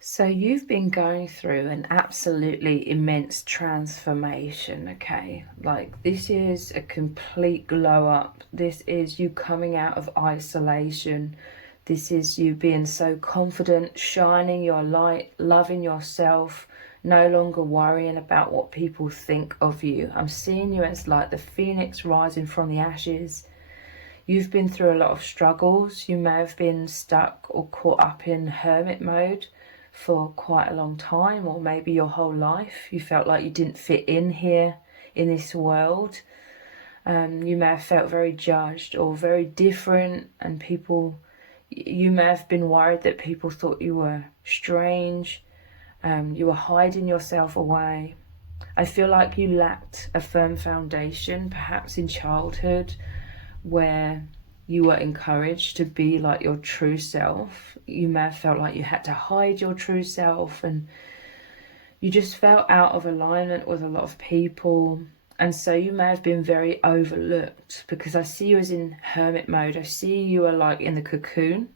So you've been going through an absolutely immense transformation, okay? Like, this is a complete glow up. This is you coming out of isolation. This is you being so confident, shining your light, loving yourself, no longer worrying about what people think of you. I'm seeing you as like the phoenix rising from the ashes. You've been through a lot of struggles. You may have been stuck or caught up in hermit mode for quite a long time, or maybe your whole life. You felt like you didn't fit in here in this world. You may have felt very judged or very different, and you may have been worried that people thought you were strange. You were hiding yourself away. I feel like you lacked a firm foundation, perhaps in childhood, where you were encouraged to be like your true self. You may have felt like you had to hide your true self, and you just felt out of alignment with a lot of people. And so you may have been very overlooked, because I see you as in hermit mode. I see you are like in the cocoon.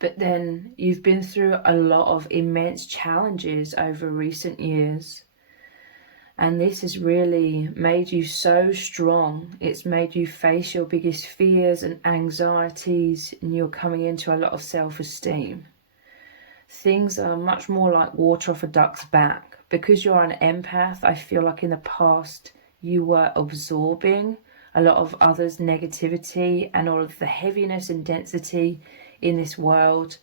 But then you've been through a lot of immense challenges over recent years. And this has really made you so strong. It's made you face your biggest fears and anxieties, and you're coming into a lot of self-esteem. Things are much more like water off a duck's back. Because you're an empath, I feel like in the past you were absorbing a lot of others' negativity and all of the heaviness and density in this world.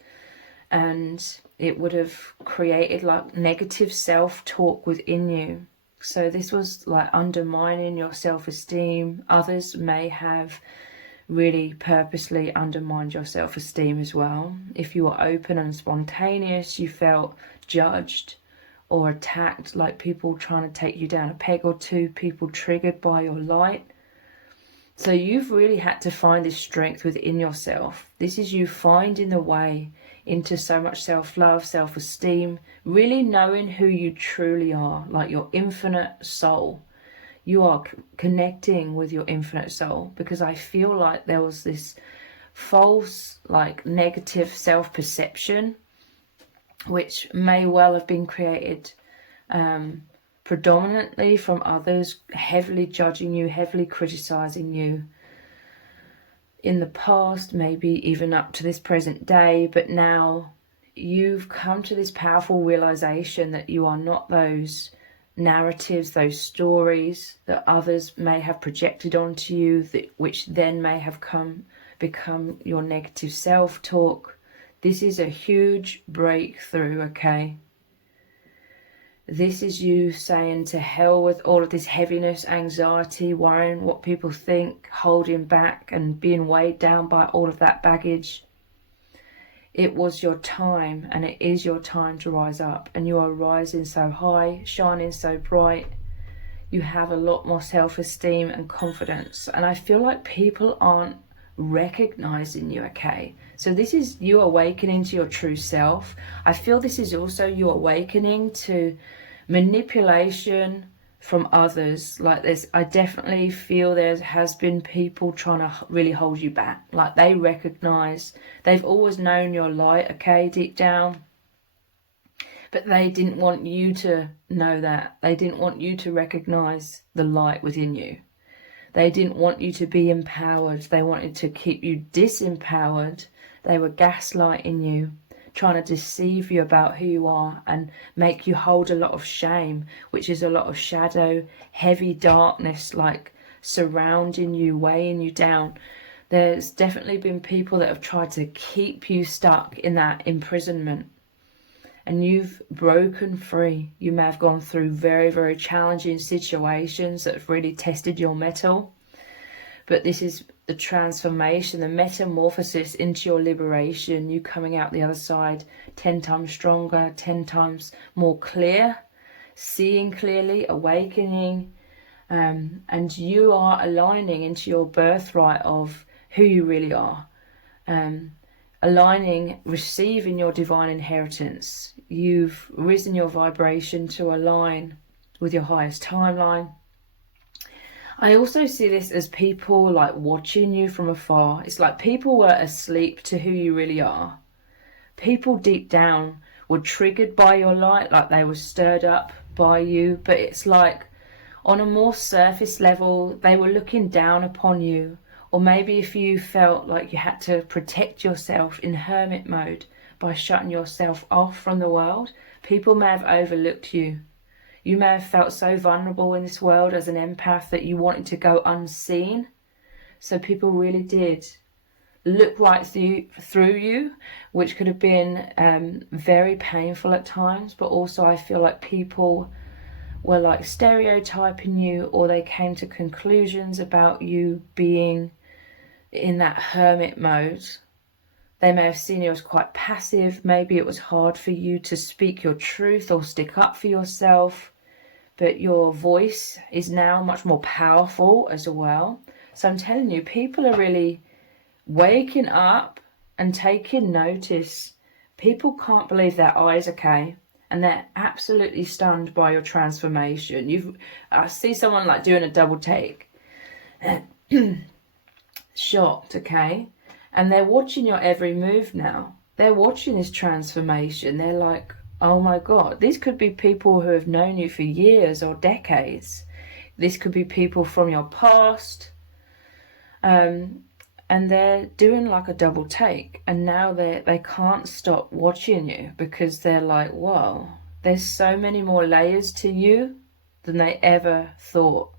And it would have created like negative self-talk within you. So this was like undermining your self-esteem. Others may have really purposely undermined your self-esteem as well. If you were open and spontaneous, you felt judged or attacked, like people trying to take you down a peg or two, people triggered by your light. So you've really had to find this strength within yourself. This is you finding the way into so much self-love, self-esteem, really knowing who you truly are, like your infinite soul. You are connecting with your infinite soul, because I feel like there was this false, like negative self-perception, which may well have been created predominantly from others heavily judging you, heavily criticizing you in the past, maybe even up to this present day. But now you've come to this powerful realization that you are not those narratives, those stories that others may have projected onto you, which then may have become your negative self-talk. This is a huge breakthrough, okay? This is you saying to hell with all of this heaviness, anxiety, worrying what people think, holding back and being weighed down by all of that baggage. It was your time, and it is your time to rise up. And you are rising so high, shining so bright. You have a lot more self-esteem and confidence. And I feel like people aren't recognizing you, okay? So this is you awakening to your true self. I feel this is also you awakening to manipulation from others. Like this, I definitely feel there has been people trying to really hold you back. Like they recognize, they've always known your light, okay, deep down, but they didn't want you to know that. They didn't want you to recognize the light within you. They didn't want you to be empowered. They wanted to keep you disempowered. They were gaslighting you, trying to deceive you about who you are and make you hold a lot of shame, which is a lot of shadow, heavy darkness, like surrounding you, weighing you down. There's definitely been people that have tried to keep you stuck in that imprisonment, and you've broken free. You may have gone through very, very challenging situations that have really tested your mettle, but this is the transformation, the metamorphosis into your liberation, you coming out the other side 10 times stronger, 10 times more clear, seeing clearly, awakening, and you are aligning into your birthright of who you really are, aligning, receiving your divine inheritance. You've risen your vibration to align with your highest timeline. I also see this as people like watching you from afar. It's like people were asleep to who you really are, People deep down were triggered by your light, like they were stirred up by you, but it's like on a more surface level, they were looking down upon you. Or maybe if you felt like you had to protect yourself in hermit mode by shutting yourself off from the world, people may have overlooked you. You may have felt so vulnerable in this world as an empath that you wanted to go unseen. So people really did look right through you, which could have been very painful at times. But also I feel like people were like stereotyping you, or they came to conclusions about you being in that hermit mode. They may have seen you as quite passive. Maybe it was hard for you to speak your truth or stick up for yourself, but your voice is now much more powerful as well. So I'm telling you, people are really waking up and taking notice. People can't believe their eyes, okay? And they're absolutely stunned by your transformation. I see someone like doing a double take, shocked, okay? And they're watching your every move now. They're watching this transformation. They're like, oh my God. These could be people who have known you for years or decades. This could be people from your past. And they're doing like a double take. And now they can't stop watching you, because they're like, whoa, there's so many more layers to you than they ever thought,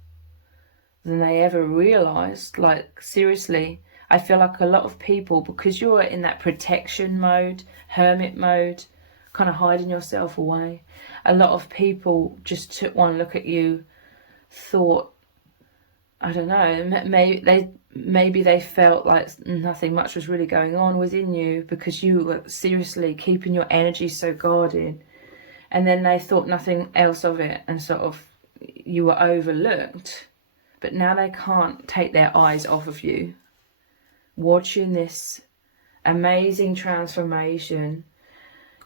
than they ever realized. Like, seriously, I feel like a lot of people, because you're in that protection mode, hermit mode, kind of hiding yourself away, a lot of people just took one look at you, thought, I don't know, maybe they felt like nothing much was really going on within you, because you were seriously keeping your energy so guarded, and then they thought nothing else of it, and sort of you were overlooked. But now they can't take their eyes off of you, watching this amazing transformation.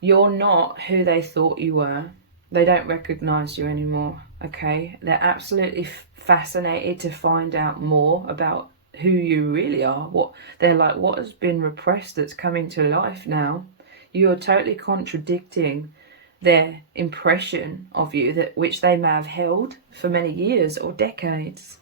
You're not who they thought you were. They don't recognize you anymore, okay? They're absolutely fascinated to find out more about who you really are. They're like, what has been repressed that's coming to life now? You're totally contradicting their impression of you, which they may have held for many years or decades.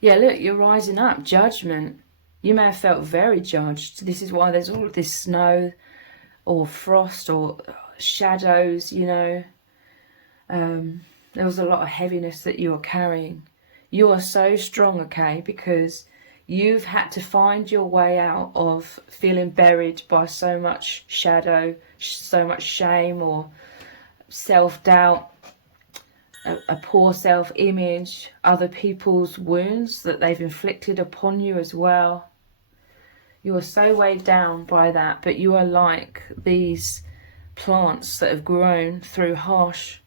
Yeah, look, you're rising up. Judgment. You may have felt very judged. This is why there's all of this snow or frost or shadows, you know. There was a lot of heaviness that you were carrying. You are so strong, okay, because you've had to find your way out of feeling buried by so much shadow, so much shame or self-doubt, a poor self-image, other people's wounds that they've inflicted upon you as well. You are so weighed down by that, but you are like these plants that have grown through harsh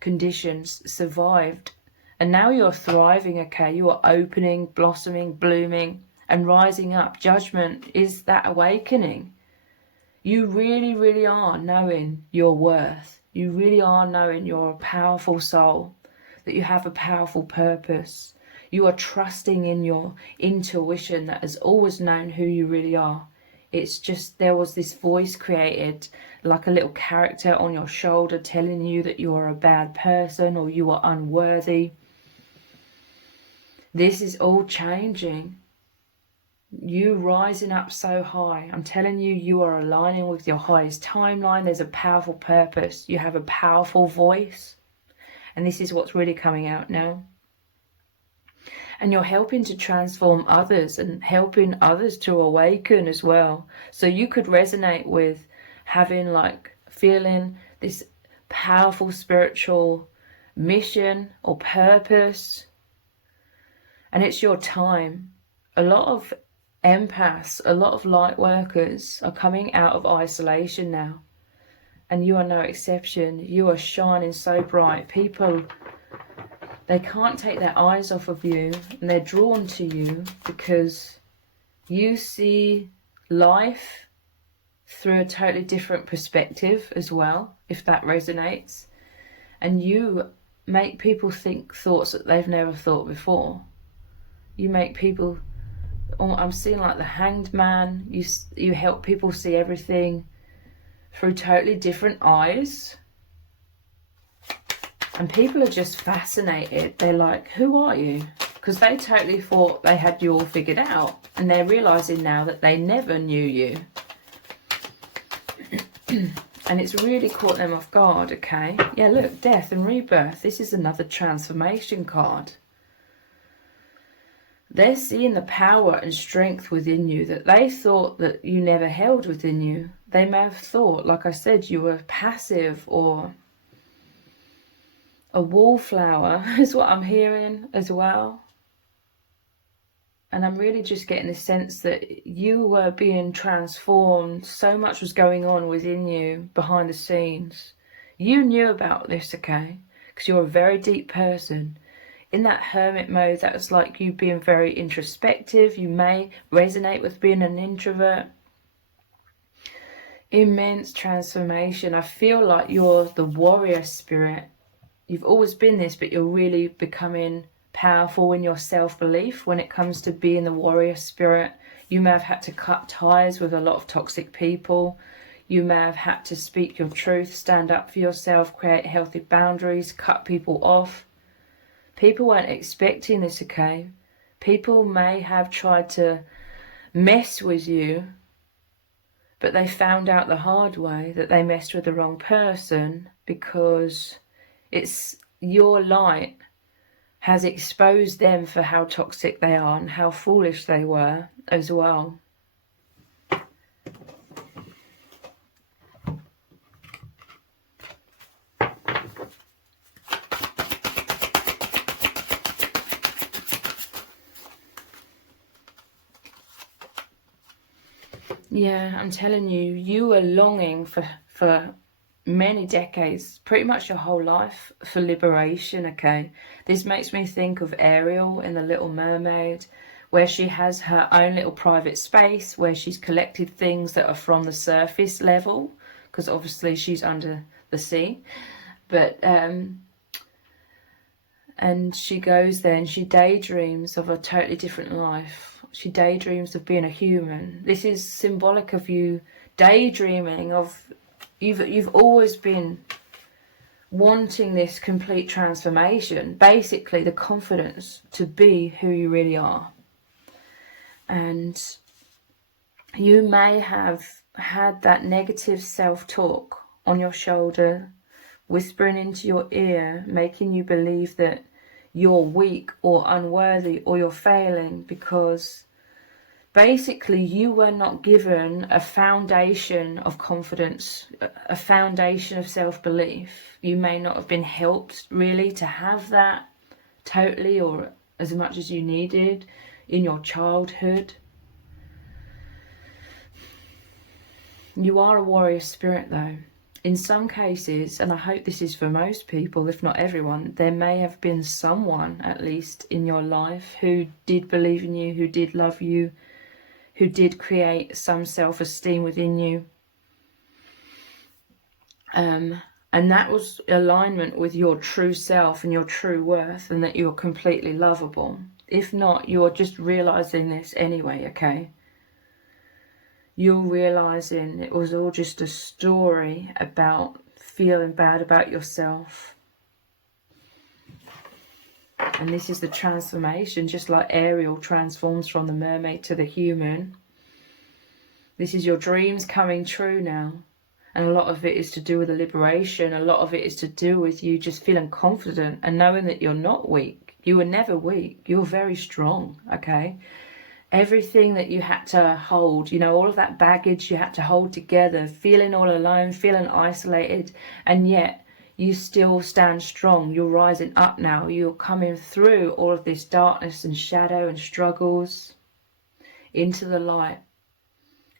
conditions, survived, and now you're thriving, okay? You are opening, blossoming, blooming, and rising up. Judgment is that awakening. You really, really are knowing your worth. You really are knowing you're a powerful soul, that you have a powerful purpose. You are trusting in your intuition that has always known who you really are. It's just there was this voice created, like a little character on your shoulder telling you that you are a bad person or you are unworthy. This is all changing. You rising up so high. I'm telling you, you are aligning with your highest timeline. There's a powerful purpose. You have a powerful voice. And this is what's really coming out now. And you're helping to transform others and helping others to awaken as well. So you could resonate with having feeling this powerful spiritual mission or purpose. And it's your time. A lot of empaths, a lot of light workers are coming out of isolation now. And you are no exception. You are shining so bright. People, they can't take their eyes off of you, and they're drawn to you because you see life through a totally different perspective as well, if that resonates. And you make people think thoughts that they've never thought before. You make people, I'm seeing like the Hanged Man. You help people see everything through totally different eyes. And people are just fascinated. They're like, who are you? Because they totally thought they had you all figured out. And they're realising now that they never knew you. And it's really caught them off guard, okay? Yeah, look, death and rebirth. This is another transformation card. They're seeing the power and strength within you that they thought that you never held within you. They may have thought, like I said, you were passive or a wallflower is what I'm hearing as well. And I'm really just getting the sense that you were being transformed. So much was going on within you behind the scenes. You knew about this, okay? Because you're a very deep person. In that hermit mode, that's like you being very introspective. You may resonate with being an introvert. Immense transformation. I feel like you're the warrior spirit. You've always been this, but you're really becoming powerful in your self-belief when it comes to being the warrior spirit. You may have had to cut ties with a lot of toxic people. You may have had to speak your truth, stand up for yourself, create healthy boundaries, cut people off. People weren't expecting this, okay? People may have tried to mess with you, but they found out the hard way that they messed with the wrong person, because it's your light has exposed them for how toxic they are and how foolish they were as well. Yeah, I'm telling you, you were longing for many decades, pretty much your whole life, for liberation, okay? This makes me think of Ariel in The Little Mermaid, where she has her own little private space where she's collected things that are from the surface level, because obviously she's under the sea. But and she goes there and she daydreams of a totally different life. She daydreams of being a human. This is symbolic of you daydreaming of, you've always been wanting this complete transformation, basically the confidence to be who you really are. And you may have had that negative self-talk on your shoulder, whispering into your ear, making you believe that you're weak or unworthy or you're failing, because basically you were not given a foundation of confidence, a foundation of self-belief. You may not have been helped really to have that totally or as much as you needed in your childhood. You are a warrior spirit though. In some cases, and I hope this is for most people, if not everyone, there may have been someone at least in your life who did believe in you, who did love you, who did create some self-esteem within you. And that was alignment with your true self and your true worth, and that you're completely lovable. If not, you're just realizing this anyway, okay? You're realizing it was all just a story about feeling bad about yourself. And this is the transformation, just like Ariel transforms from the mermaid to the human. This is your dreams coming true now. And a lot of it is to do with the liberation. A lot of it is to do with you just feeling confident and knowing that you're not weak. You were never weak. You're very strong, okay? Everything that you had to hold, you know, all of that baggage you had to hold together, feeling all alone, feeling isolated, and yet you still stand strong. You're rising up now. You're coming through all of this darkness and shadow and struggles into the light,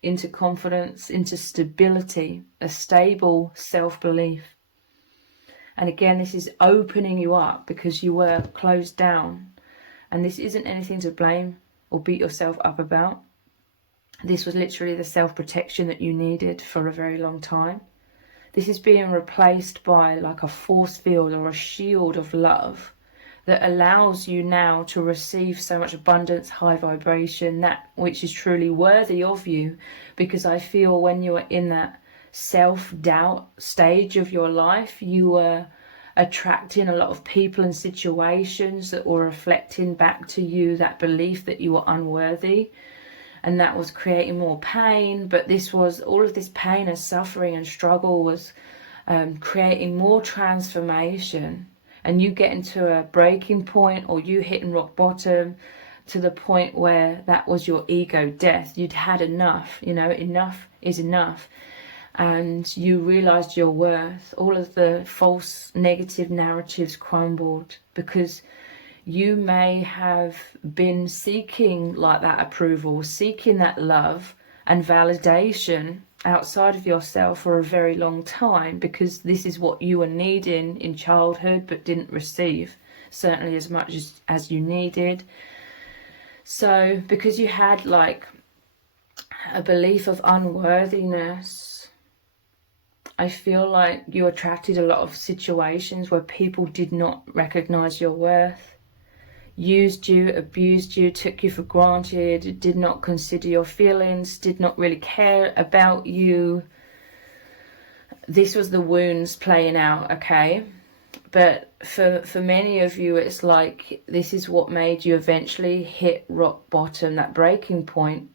into confidence, into stability, a stable self-belief. And again, this is opening you up because you were closed down. And this isn't anything to blame or beat yourself up about. This was literally the self-protection that you needed for a very long time. This is being replaced by like a force field or a shield of love that allows you now to receive so much abundance, high vibration, that which is truly worthy of you. Because I feel when you are in that self-doubt stage of your life, you were attracting a lot of people and situations that were reflecting back to you that belief that you were unworthy, and that was creating more pain. But this was, all of this pain and suffering and struggle was creating more transformation, and you getting to a breaking point, or you hitting rock bottom, to the point where that was your ego death. You'd had enough, you know, enough is enough. And you realized your worth. All of the false negative narratives crumbled, because you may have been seeking like that approval, seeking that love and validation outside of yourself for a very long time, because this is what you were needing in childhood but didn't receive, certainly as much as you needed. So because you had like a belief of unworthiness, I feel like you attracted a lot of situations where people did not recognize your worth, used you, abused you, took you for granted, did not consider your feelings, did not really care about you. This was the wounds playing out, okay? But for many of you, it's like this is what made you eventually hit rock bottom, that breaking point.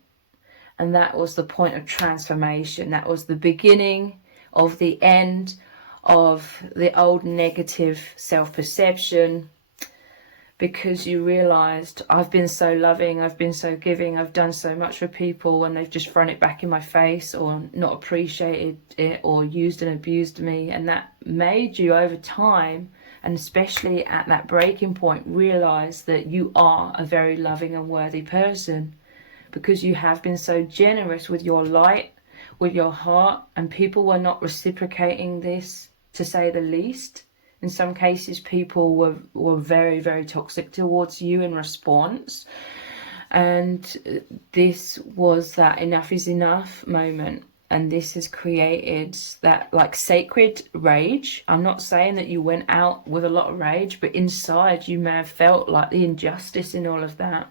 And that was the point of transformation. That was the beginning of the end of the old negative self-perception, because you realized, I've been so loving, I've been so giving, I've done so much for people, and they've just thrown it back in my face, or not appreciated it, or used and abused me. And that made you over time, and especially at that breaking point, realize that you are a very loving and worthy person, because you have been so generous with your light, with your heart, and people were not reciprocating this, to say the least. In some cases, people were very, very toxic towards you in response. And this was that enough is enough moment. And this has created that like sacred rage. I'm not saying that you went out with a lot of rage, but inside you may have felt like the injustice in all of that.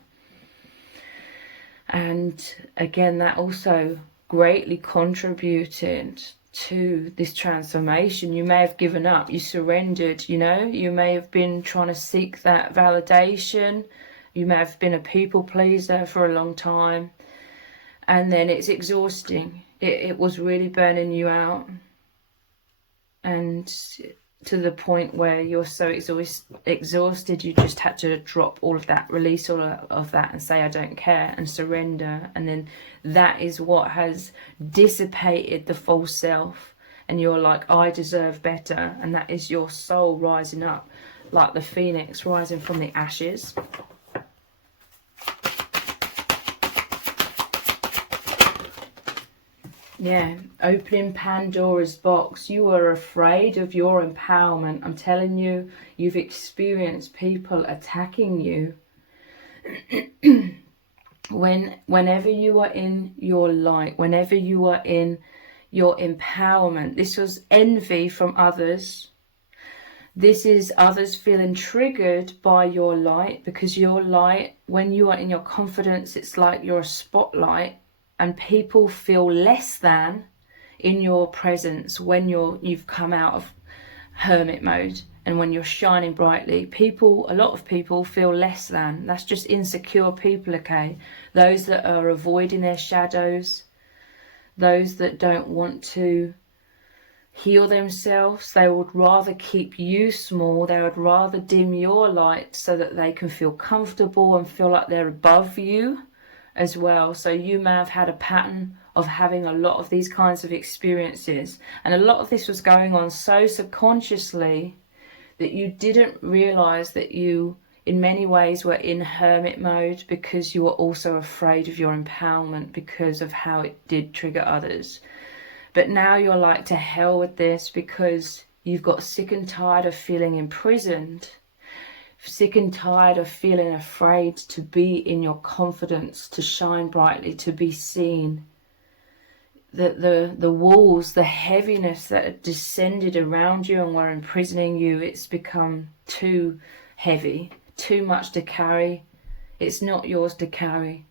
And again, that also greatly contributed to this transformation. You may have given up, you surrendered, you know, you may have been trying to seek that validation, you may have been a people pleaser for a long time, and then it's exhausting. It was really burning you out, and to the point where you're so exhausted, you just had to drop all of that, release all of that, and say I don't care, and surrender. And then that is what has dissipated the false self, and you're like, I deserve better. And that is your soul rising up like the phoenix rising from the ashes. Yeah, opening Pandora's box. You were afraid of your empowerment. I'm telling you, you've experienced people attacking you. Whenever you are in your light, whenever you are in your empowerment, this was envy from others. This is others feeling triggered by your light, because your light, when you are in your confidence, it's like you're a spotlight. And people feel less than in your presence when you've come out of hermit mode, and when you're shining brightly. A lot of people feel less than. That's just insecure people, okay? Those that are avoiding their shadows, those that don't want to heal themselves. They would rather keep you small. They would rather dim your light so that they can feel comfortable and feel like they're above you as well. So you may have had a pattern of having a lot of these kinds of experiences, and a lot of this was going on so subconsciously that you didn't realize that you in many ways were in hermit mode, because you were also afraid of your empowerment because of how it did trigger others. But now you're like, to hell with this, because you've got sick and tired of feeling imprisoned, sick and tired of feeling afraid to be in your confidence, to shine brightly, to be seen. the walls, the heaviness that had descended around you and were imprisoning you, it's become too heavy, too much to carry. It's not yours to carry.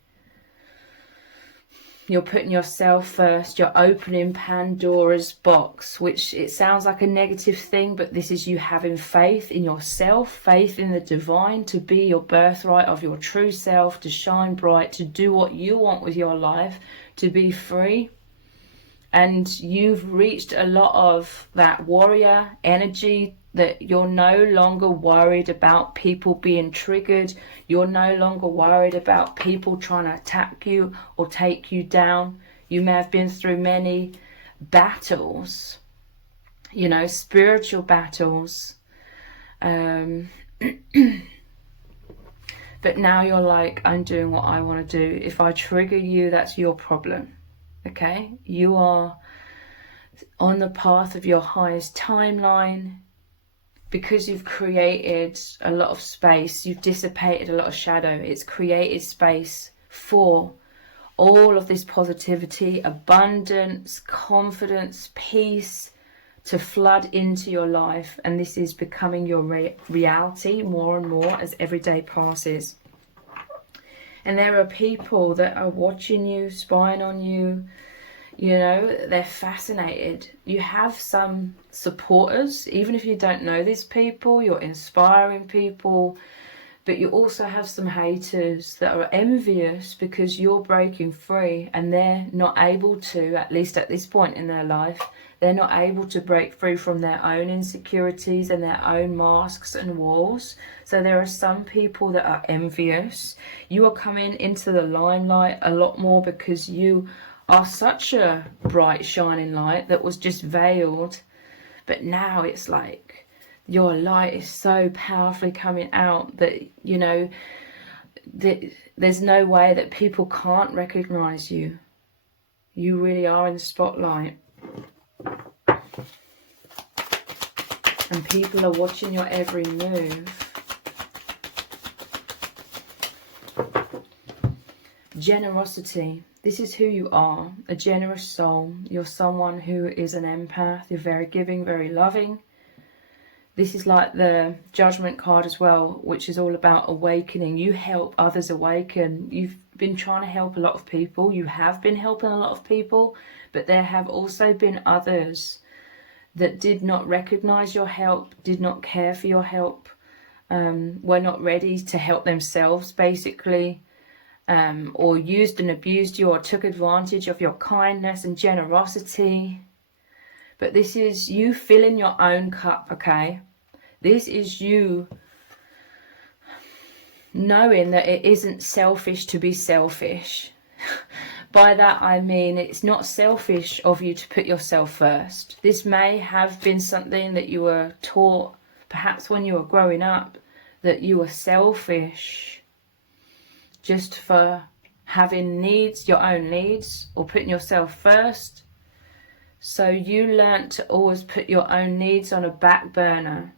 You're putting yourself first. You're opening Pandora's box, which it sounds like a negative thing, but this is you having faith in yourself, faith in the divine, to be your birthright of your true self, to shine bright, to do what you want with your life, to be free. And you've reached a lot of that warrior energy, that you're no longer worried about people being triggered. You're no longer worried about people trying to attack you or take you down. You may have been through many battles, you know, spiritual battles. But now you're like, I'm doing what I want to do. If I trigger you, that's your problem. Okay? You are on the path of your highest timeline. Because you've created a lot of space, you've dissipated a lot of shadow, it's created space for all of this positivity, abundance, confidence, peace to flood into your life. And this is becoming your reality more and more as every day passes. And there are people that are watching you, spying on you. You know, they're fascinated. You have some supporters, even if you don't know these people, you're inspiring people, but you also have some haters that are envious because you're breaking free and they're not able to, at least at this point in their life, they're not able to break free from their own insecurities and their own masks and walls. So there are some people that are envious. You are coming into the limelight a lot more because you are such a bright shining light that was just veiled, but now it's like your light is so powerfully coming out that, you know, there's no way that people can't recognize you. You really are in the spotlight, and people are watching your every move. Generosity. This is who you are, a generous soul. You're someone who is an empath. You're very giving, very loving. This is like the Judgment card as well, which is all about awakening. You help others awaken. You've been trying to help a lot of people. You have been helping a lot of people, but there have also been others that did not recognize your help, did not care for your help, were not ready to help themselves, basically. Or used and abused you, or took advantage of your kindness and generosity. But this is you filling your own cup, okay? This is you knowing that it isn't selfish to be selfish. By that I mean it's not selfish of you to put yourself first. This may have been something that you were taught, perhaps when you were growing up, that you were selfish just for having needs, your own needs, or putting yourself first. So you learnt to always put your own needs on a back burner,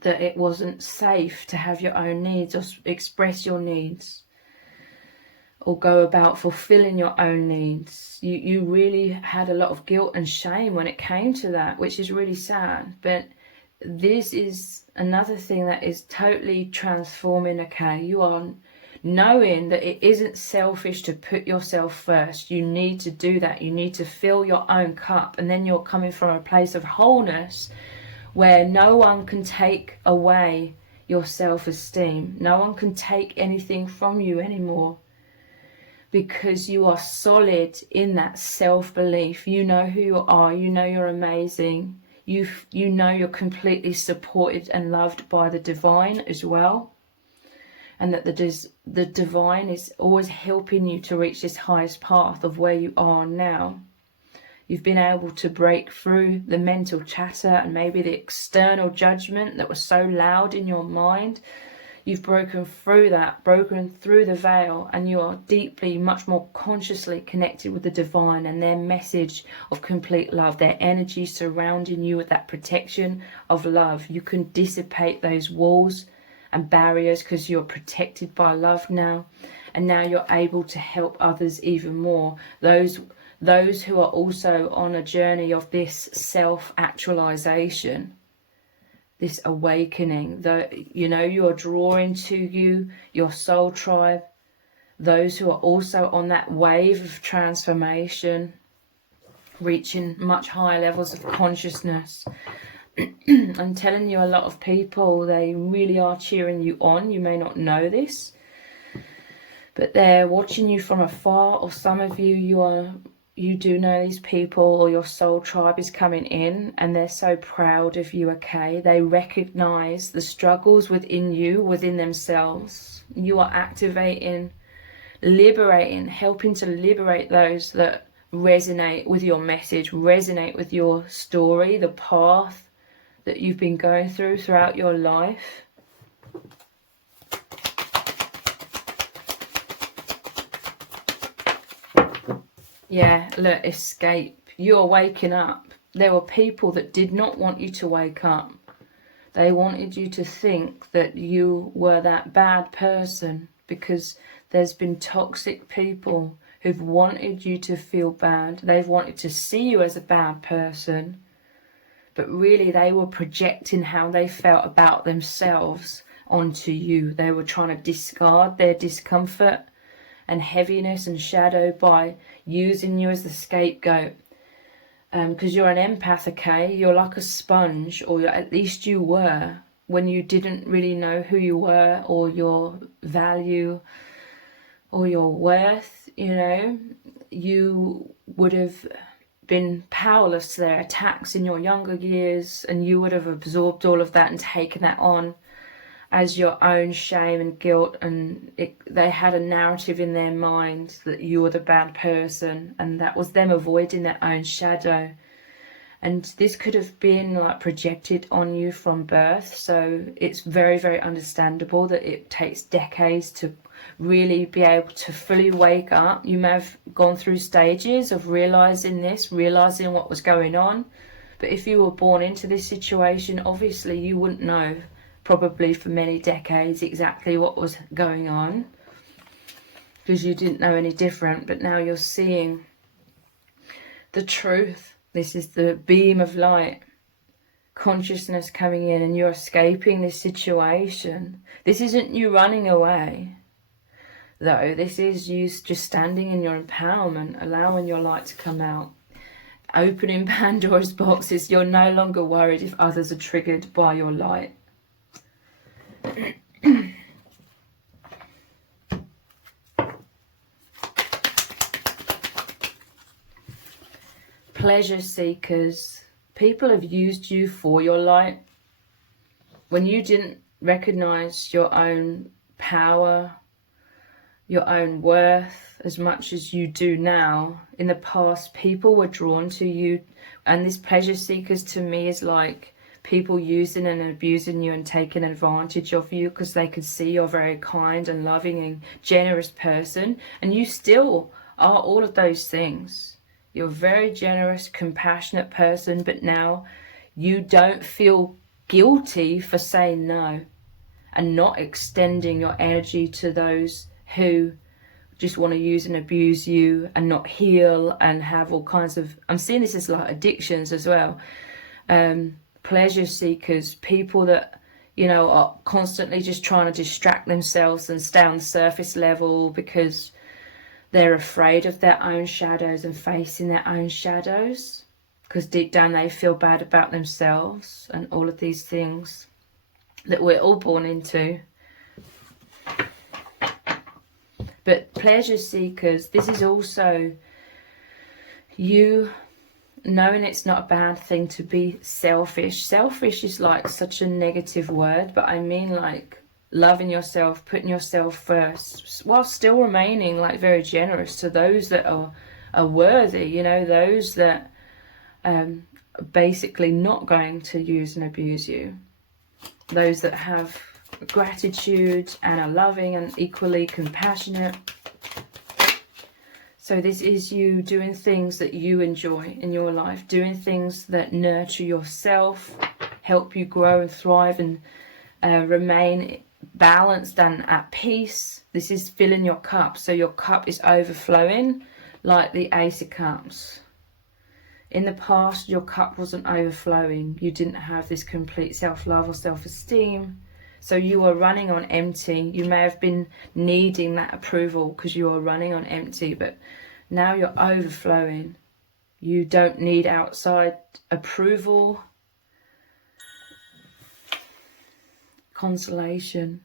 that it wasn't safe to have your own needs or express your needs or go about fulfilling your own needs. You really had a lot of guilt and shame when it came to that, which is really sad. But this is another thing that is totally transforming, okay? You are knowing that it isn't selfish to put yourself first. You need to do that. You need to fill your own cup, and then you're coming from a place of wholeness where no one can take away your self-esteem. No one can take anything from you anymore, because you are solid in that self-belief. You know who you are. You know you're amazing. You know you're completely supported and loved by the divine as well. And that the divine is always helping you to reach this highest path of where you are now. You've been able to break through the mental chatter and maybe the external judgment that was so loud in your mind. You've broken through that, broken through the veil, and you are deeply, much more consciously connected with the divine and their message of complete love, their energy surrounding you with that protection of love. You can dissipate those walls and barriers because you're protected by love now, and now you're able to help others even more. Those those who are also on a journey of this self-actualization, this awakening, that, you know, you're drawing to you your soul tribe, those who are also on that wave of transformation, reaching much higher levels of consciousness. I'm telling you, a lot of people, they really are cheering you on. You may not know this, but they're watching you from afar, or some of you, you do know these people, or your soul tribe is coming in, and they're so proud of you, okay? They recognize the struggles within you, within themselves. You are activating, liberating, helping to liberate those that resonate with your message, resonate with your story, the path that you've been going through throughout your life. Yeah, look, escape. You're waking up. There were people that did not want you to wake up. They wanted you to think that you were that bad person, because there's been toxic people who've wanted you to feel bad. They've wanted to see you as a bad person, but really they were projecting how they felt about themselves onto you. They were trying to discard their discomfort and heaviness and shadow by using you as the scapegoat. Because you're an empath, okay? You're like a sponge, or at least you were, when you didn't really know who you were, or your value, or your worth, you know. You would have been powerless to their attacks in your younger years, and you would have absorbed all of that and taken that on as your own shame and guilt, and they had a narrative in their mind that you were the bad person, and that was them avoiding their own shadow. And this could have been like projected on you from birth, so it's very, very understandable that it takes decades to really be able to fully wake up. You may have gone through stages of realizing this, realizing what was going on, but if you were born into this situation, obviously you wouldn't know, probably for many decades, exactly what was going on, because you didn't know any different. But now you're seeing the truth. This is the beam of light, consciousness coming in, and you're escaping this situation. This isn't you running away, though. This is you just standing in your empowerment, allowing your light to come out, opening Pandora's boxes. You're no longer worried if others are triggered by your light. Pleasure seekers. People have used you for your light. When you didn't recognize your own power, your own worth as much as you do now, in the past people were drawn to you. And this pleasure seekers, to me, is like people using and abusing you and taking advantage of you, because they could see you're a very kind and loving and generous person, and you still are all of those things. You're a very generous, compassionate person, but now you don't feel guilty for saying no and not extending your energy to those who just want to use and abuse you and not heal and have all kinds of, I'm seeing this as like addictions as well. Pleasure seekers, people that, you know, are constantly just trying to distract themselves and stay on the surface level because they're afraid of their own shadows and facing their own shadows, because deep down they feel bad about themselves and all of these things that we're all born into. But pleasure seekers, this is also you knowing it's not a bad thing to be selfish. Selfish is like such a negative word, but I mean like loving yourself, putting yourself first, while still remaining like very generous to those that are worthy, you know, those that are basically not going to use and abuse you, those that have gratitude and are loving and equally compassionate. So this is you doing things that you enjoy in your life, doing things that nurture yourself, help you grow and thrive and remain balanced and at peace. This is filling your cup, so your cup is overflowing, like the Ace of Cups. In the past, your cup wasn't overflowing. You didn't have this complete self-love or self-esteem. So you were running on empty. You may have been needing that approval because you were running on empty, but now you're overflowing. You don't need outside approval. Consolation.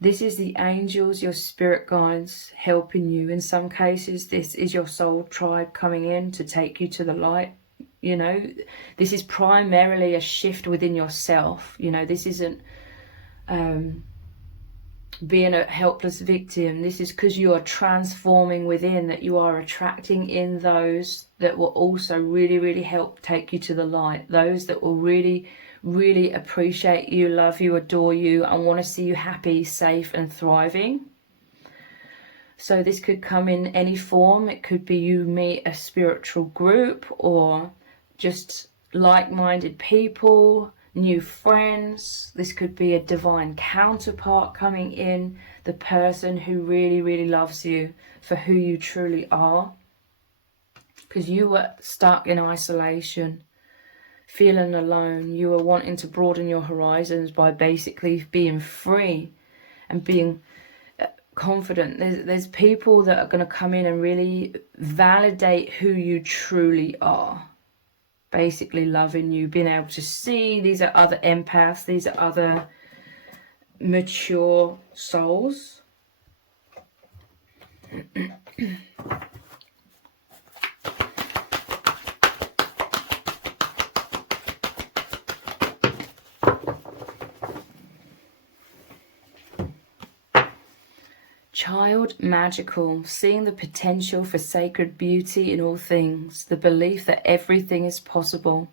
This is the angels, your spirit guides helping you. In some cases, this is your soul tribe coming in to take you to the light. You know, this is primarily a shift within yourself. You know, this isn't being a helpless victim. This is because you are transforming within, that you are attracting in those that will also really, really help take you to the light. Those that will really, really appreciate you, love you, adore you, and want to see you happy, safe and thriving. So this could come in any form. It could be you meet a spiritual group, or just like-minded people, new friends. This could be a divine counterpart coming in, the person who really, really loves you for who you truly are. Because you were stuck in isolation, feeling alone. You were wanting to broaden your horizons by basically being free and being confident. There's people that are going to come in and really validate who you truly are. Basically loving you, being able to see these are other empaths, these are other mature souls. Child magical, seeing the potential for sacred beauty in all things, the belief that everything is possible.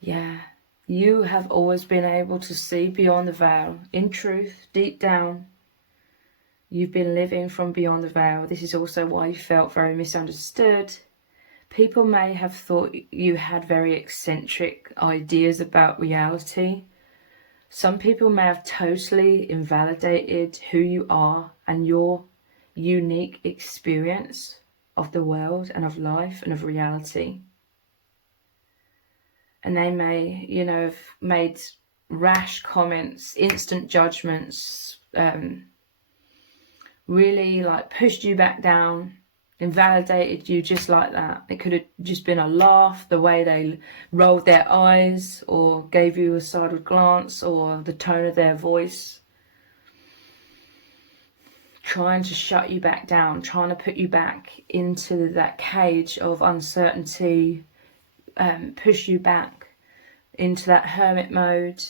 Yeah, you have always been able to see beyond the veil. In truth, deep down, you've been living from beyond the veil. This is also why you felt very misunderstood. People may have thought you had very eccentric ideas about reality. Some people may have totally invalidated who you are and your unique experience of the world and of life and of reality. And they may, you know, have made rash comments, instant judgments, really like pushed you back down, invalidated you just like that. It could have just been a laugh, the way they rolled their eyes or gave you a sideward glance, or the tone of their voice, trying to shut you back down, trying to put you back into that cage of uncertainty, push you back into that hermit mode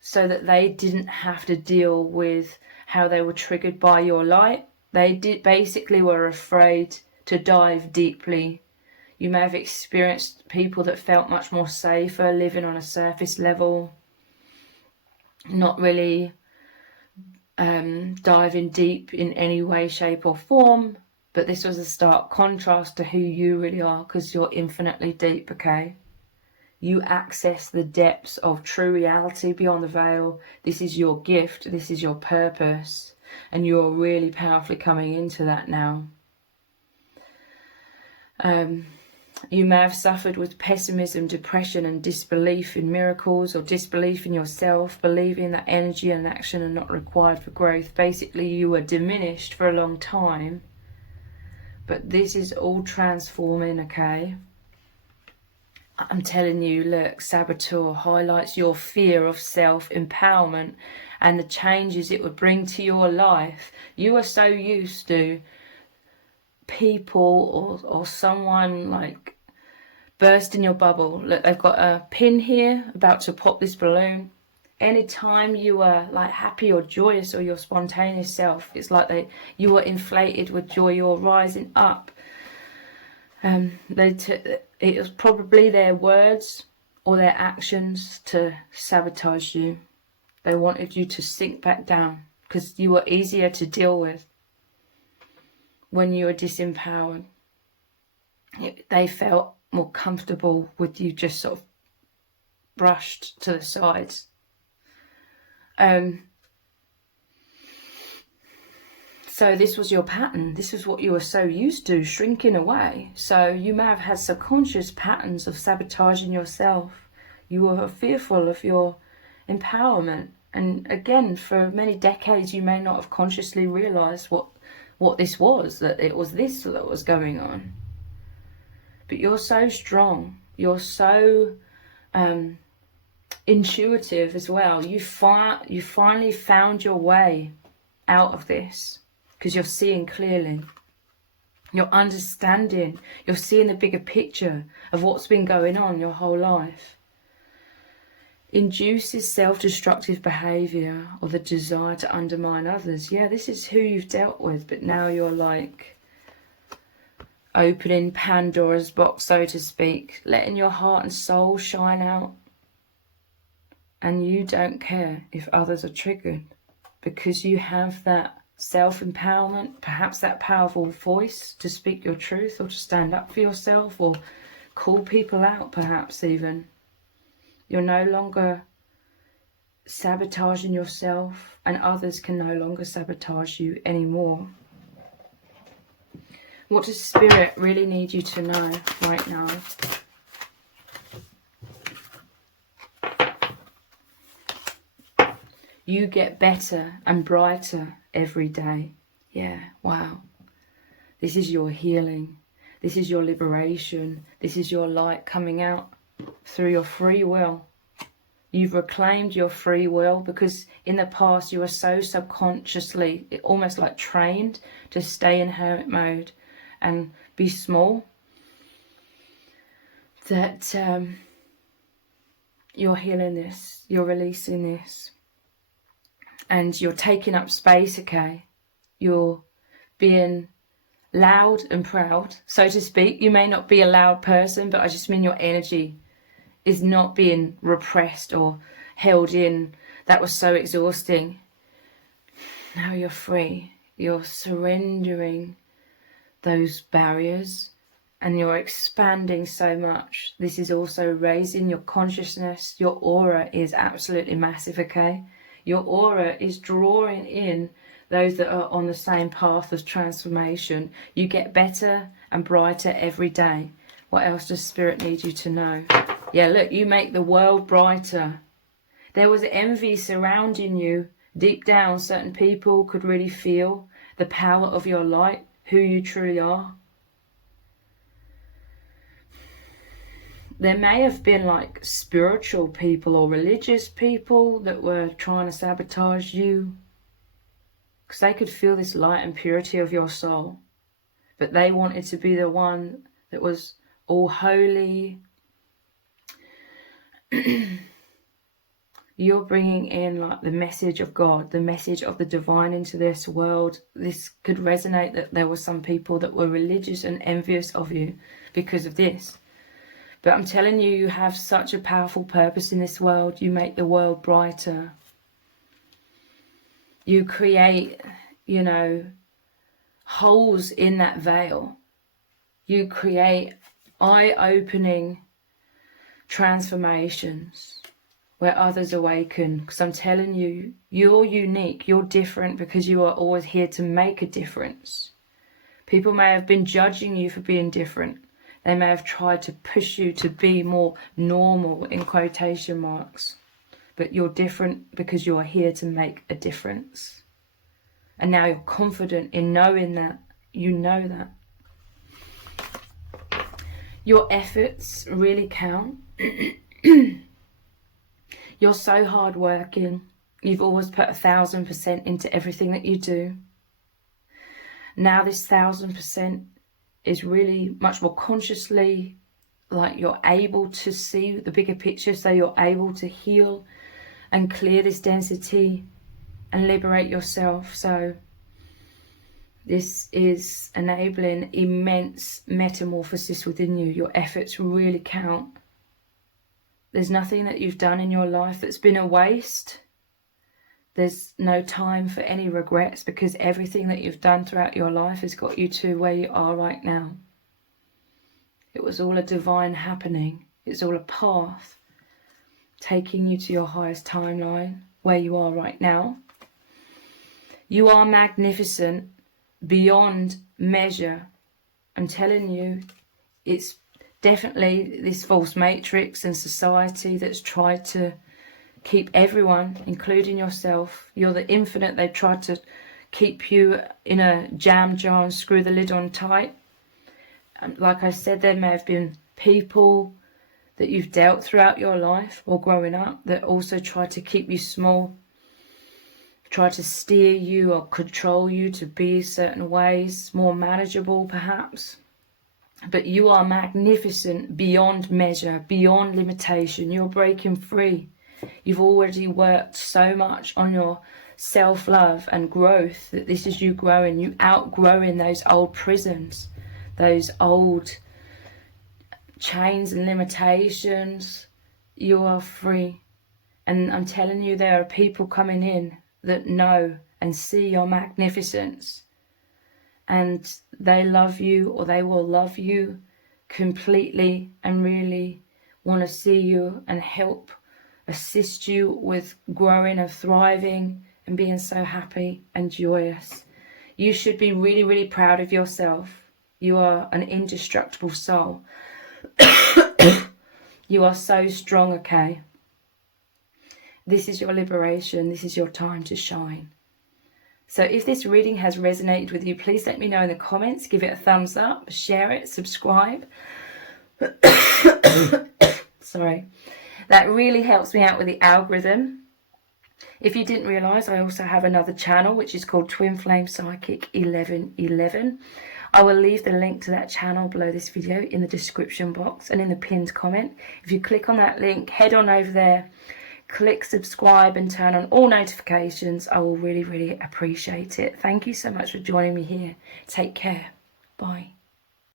so that they didn't have to deal with how they were triggered by your light. They basically were afraid to dive deeply. You may have experienced people that felt much more safer living on a surface level, not really diving deep in any way, shape or form. But this was a stark contrast to who you really are, because you're infinitely deep, okay? You access the depths of true reality beyond the veil. This is your gift. This is your purpose. And you're really powerfully coming into that now. You may have suffered with pessimism, depression and disbelief in miracles, or disbelief in yourself, believing that energy and action are not required for growth. Basically, you were diminished for a long time. But this is all transforming, okay? I'm telling you, look, Saboteur highlights your fear of self-empowerment and the changes it would bring to your life. You are so used to people or someone like bursting your bubble. Look, they've got a pin here about to pop this balloon. Anytime you are like happy or joyous or your spontaneous self, it's like you are inflated with joy, you're rising up. It was probably their words or their actions to sabotage you. They wanted you to sink back down because you were easier to deal with when you were disempowered. They felt more comfortable with you just sort of brushed to the So this was your pattern. This is what you were so used to, shrinking away. So you may have had subconscious patterns of sabotaging yourself. You were fearful of your empowerment. And again, for many decades, you may not have consciously realized what this was, that it was this that was going on. But you're so strong. You're so intuitive as well. You finally found your way out of this because you're seeing clearly. You're understanding. You're seeing the bigger picture of what's been going on your whole life. Induces self-destructive behaviour or the desire to undermine others. Yeah, this is who you've dealt with, but now you're like opening Pandora's box, so to speak, letting your heart and soul shine out. And you don't care if others are triggered because you have that self-empowerment, perhaps that powerful voice to speak your truth or to stand up for yourself or call people out, perhaps even. You're no longer sabotaging yourself, and others can no longer sabotage you anymore. What does Spirit really need you to know right now? You get better and brighter every day. Yeah, wow. This is your healing. This is your liberation. This is your light coming out through your free will. You've reclaimed your free will because in the past you were so subconsciously, almost like trained to stay in hermit mode and be small, that you're healing this, you're releasing this. And you're taking up space, okay? You're being loud and proud, so to speak. You may not be a loud person, but I just mean your energy is not being repressed or held in. That was so exhausting. Now you're free. You're surrendering those barriers and you're expanding so much. This is also raising your consciousness. Your aura is absolutely massive, okay? Your aura is drawing in those that are on the same path of transformation. You get better and brighter every day. What else does Spirit need you to know? Yeah, look, you make the world brighter. There was envy surrounding you. Deep down, certain people could really feel the power of your light, who you truly are. There may have been like spiritual people or religious people that were trying to sabotage you because they could feel this light and purity of your soul, but they wanted to be the one that was all holy. You're bringing in like the message of God, the message of the divine into this world. This could resonate that there were some people that were religious and envious of you because of this. But I'm telling you, you have such a powerful purpose in this world. You make the world brighter. You create, holes in that veil. You create eye-opening transformations where others awaken. Because I'm telling you, you're unique. You're different because you are always here to make a difference. People may have been judging you for being different. They may have tried to push you to be more normal, in quotation marks. But you're different because you're here to make a difference. And now you're confident in knowing that. You know that. Your efforts really count. You're so hardworking. You've always put 1,000% into everything that you do. Now this 1,000% is really much more consciously, like you're able to see the bigger picture, so you're able to heal and clear this density and liberate yourself. So this is enabling immense metamorphosis within you. Your efforts really count. There's nothing that you've done in your life that's been a waste. There's no time for any regrets because everything that you've done throughout your life has got you to where you are right now. It was all a divine happening. It's all a path taking you to your highest timeline where you are right now. You are magnificent beyond measure. I'm telling you, it's definitely this false matrix and society that's tried to keep everyone, including yourself. You're the infinite. They've tried to keep you in a jam jar and screw the lid on tight. And like I said, there may have been people that you've dealt throughout your life or growing up that also try to keep you small, try to steer you or control you to be certain ways, more manageable perhaps. But you are magnificent beyond measure, beyond limitation. You're breaking free. You've already worked so much on your self-love and growth that this is you growing, you outgrowing those old prisons, those old chains and limitations. You are free. And I'm telling you, there are people coming in that know and see your magnificence, and they love you, or they will love you completely, and really want to see you and help assist you with growing and thriving and being so happy and joyous. You should be really, really proud of yourself. You are an indestructible soul. You are so strong, okay? This is your liberation. This is your time to shine. So if this reading has resonated with you, please let me know in the comments. Give it a thumbs up, share it, subscribe. Sorry. That really helps me out with the algorithm. If you didn't realise, I also have another channel which is called Twin Flame Psychic 1111. I will leave the link to that channel below this video in the description box and in the pinned comment. If you click on that link, head on over there, click subscribe and turn on all notifications. I will really, really appreciate it. Thank you so much for joining me here. Take care. Bye.